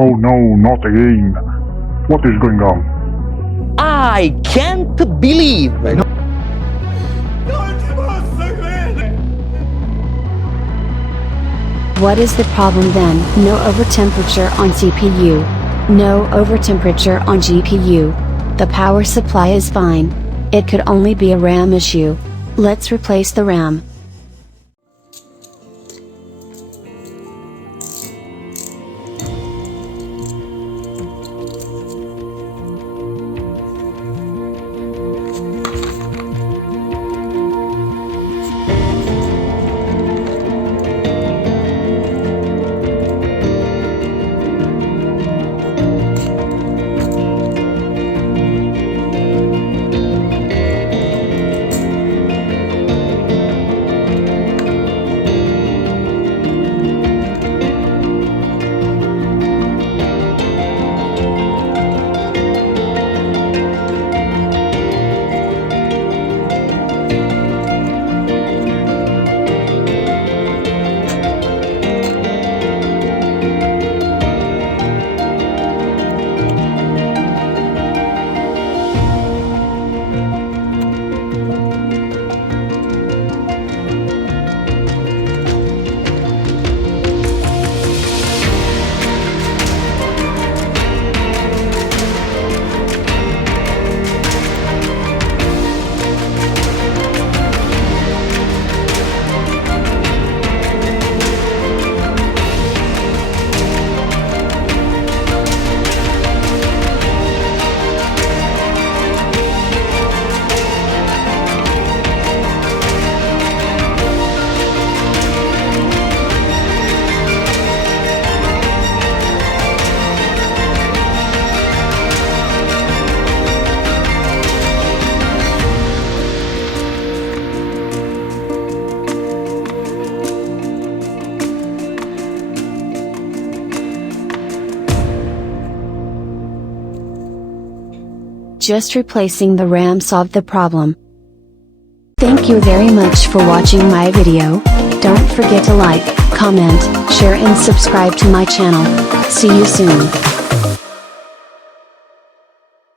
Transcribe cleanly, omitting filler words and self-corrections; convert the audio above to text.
Oh no, not again. What is going on? I can't believe. What is the problem then? No overtemperature on CPU. No overtemperature on GPU. The power supply is fine. It could only be a RAM issue. Let's replace the RAM. Just replacing the RAM solved the problem. Thank you very much for watching my video. Don't forget to like, comment, share and subscribe to my channel. See you soon.